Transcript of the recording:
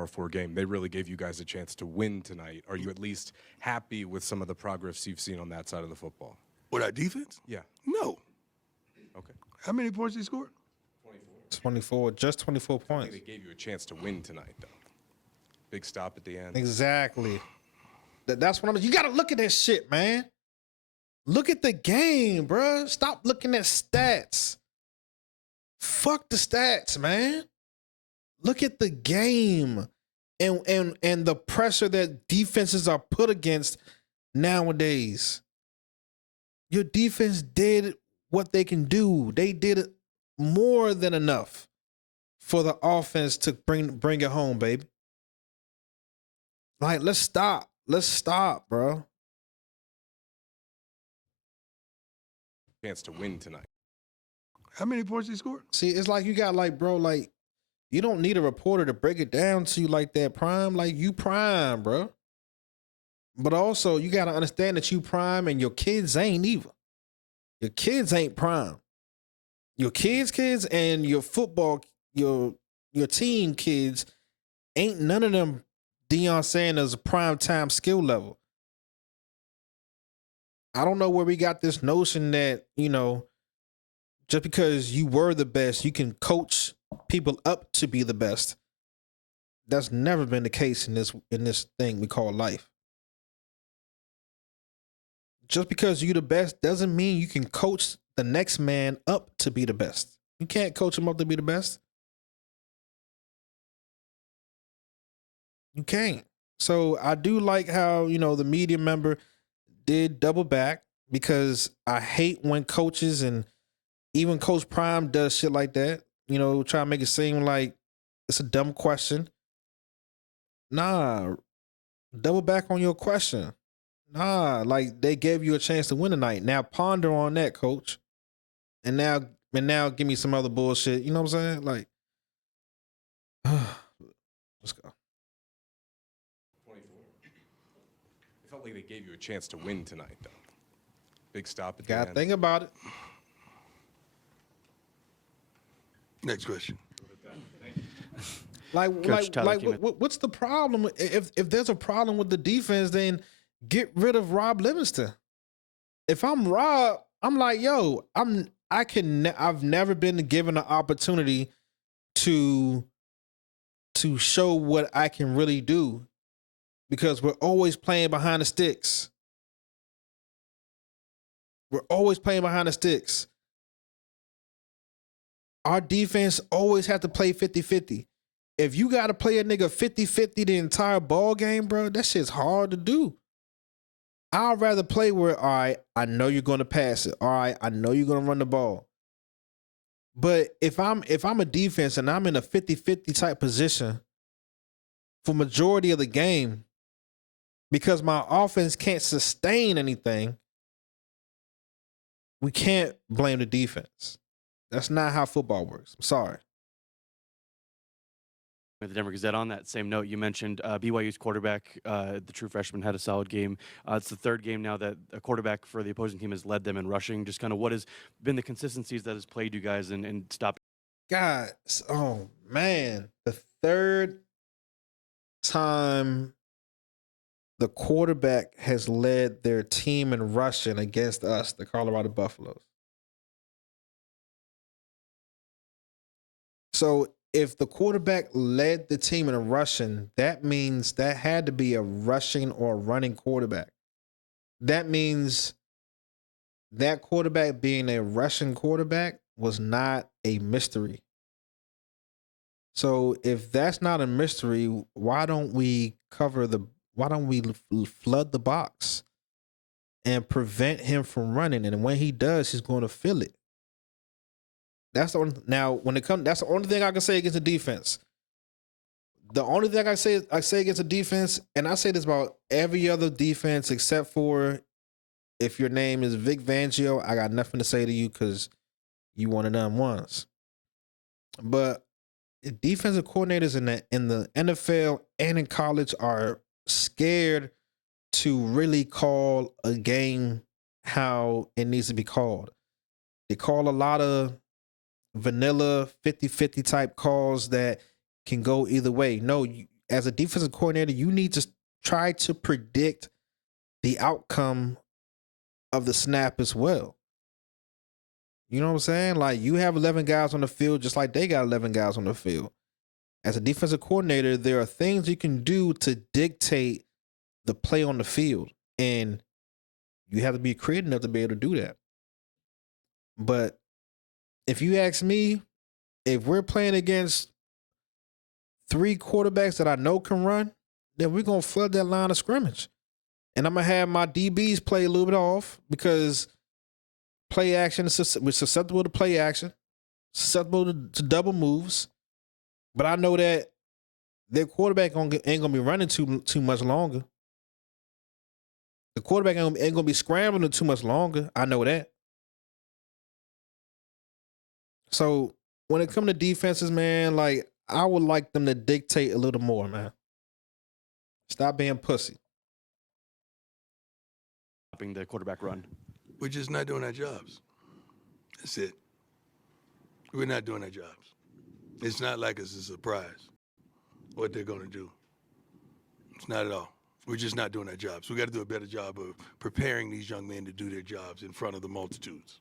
Power 4 game. They really gave you guys a chance to win tonight. Are you at least happy with some of the progress you've seen on that side of the football? With our defense? Yeah. No. Okay. How many points he scored? 24, just 24 I think points. they gave you a chance to win tonight, though. Big stop at the end. Exactly. That's what you got to look at that shit, man. Look at the game, bro. Stop looking at stats. Fuck the stats, man. Look at the game and the pressure that defenses are put against nowadays. Your defense did what they can do. They did more than enough for the offense to bring it home, baby. Like, let's stop. Let's stop, bro. Chance to win tonight. How many points he scored? See, it's like you got like, bro, like, you don't need a reporter to break it down to you like that, Prime. Like, you Prime, bro. But also, you got to understand that you Prime and your kids ain't either. Your kids ain't Prime. Your kids and your football, your team kids ain't none of them Deion Sanders prime time skill level. I don't know where we got this notion that, just because you were the best, you can coach people up to be the best. That's never been the case in this thing we call life. Just because you're the best doesn't mean you can coach the next man up to be the best. You can't coach him up to be the best. You can't. So I do like how, the media member did double back, because I hate when coaches and even Coach Prime does shit like that, try to make it seem like it's a dumb question. Nah, double back on your question. Nah, like, they gave you a chance to win tonight. Now ponder on that, coach. And now give me some other bullshit. You know what I'm saying? Like, let's go. 24. It felt like they gave you a chance to win tonight, though. Big stop at the end. Gotta think about it. Next question. What's the problem? If there's a problem with the defense, then get rid of Rob Livington. If I'm Rob, I'm like, yo, I've never been given an opportunity to show what I can really do, because we're always playing behind the sticks. We're always playing behind the sticks. Our defense always have to play 50-50. If you got to play a nigga 50-50 the entire ball game, bro, that shit's hard to do. I'd rather play where, all right, I know you're going to pass it. All right, I know you're going to run the ball. But if I'm a defense and I'm in a 50-50 type position for majority of the game, because my offense can't sustain anything, we can't blame the defense. That's not how football works. I'm sorry. With the Denver Gazette, on that same note, you mentioned BYU's quarterback, the true freshman, had a solid game. It's the third game now that a quarterback for the opposing team has led them in rushing. Just kind of what has been the consistencies that has played you guys and stopped? God, oh man, the third time the quarterback has led their team in rushing against us, the Colorado Buffaloes. So if the quarterback led the team in rushing, that means that had to be a rushing or running quarterback. That means that quarterback being a rushing quarterback was not a mystery. So if that's not a mystery, why don't we flood the box and prevent him from running? And when he does, he's going to feel it. That's the only, now when it comes. That's the only thing I can say against the defense. The only thing I say against the defense, and I say this about every other defense except for if your name is Vic Fangio, I got nothing to say to you because you one of them ones. But defensive coordinators in the NFL and in college are scared to really call a game how it needs to be called. They call a lot of vanilla 50-50 type calls that can go either way. No, as a defensive coordinator, you need to try to predict the outcome of the snap as well. You know what I'm saying? Like, you have 11 guys on the field just like they got 11 guys on the field. As a defensive coordinator, there are things you can do to dictate the play on the field. And you have to be creative enough to be able to do that. But if you ask me, if we're playing against 3 quarterbacks that I know can run, then we're going to flood that line of scrimmage. And I'm going to have my DBs play a little bit off because play action we're susceptible to play action, susceptible to double moves. But I know that their quarterback ain't going to be running too much longer. The quarterback ain't going to be scrambling too much longer. I know that. So when it comes to defenses, man, like, I would like them to dictate a little more, man. Stop being pussy. Stopping the quarterback run. We're just not doing our jobs. That's it. We're not doing our jobs. It's not like it's a surprise what they're going to do. It's not at all. We're just not doing our jobs. We got to do a better job of preparing these young men to do their jobs in front of the multitudes.